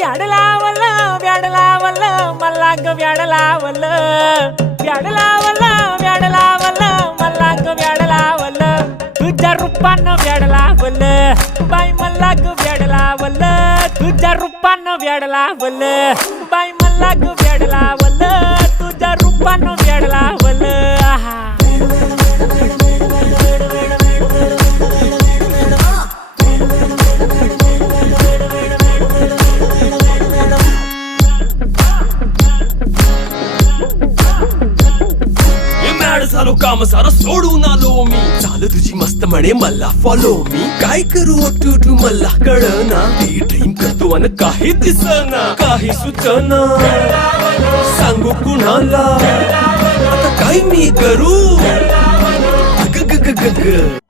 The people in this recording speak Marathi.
व्याड लावलं व्याड लावलं मला ग व्याड लावलं व्याड लावलं व्याड लावलं मला ग व्याड लावलं तुझ्या रूपानं व्याड लावलं बाई मला ग व्याड लावलं तुझ्या रूपानं व्याड लावलं बाई मला ग व्याड लावलं तुझ्या रूपानं व्याड लावलं आहा झालो काम सारं सोडून आलो मी चाल तुझी मस्त म्हणे मला फॉलो मी काय करू टू मला कळना ती ड्रीम करतो आणि काही दिसना काही सुचना सांगू कुणाला आता काय मी करू ग ग ग ग ग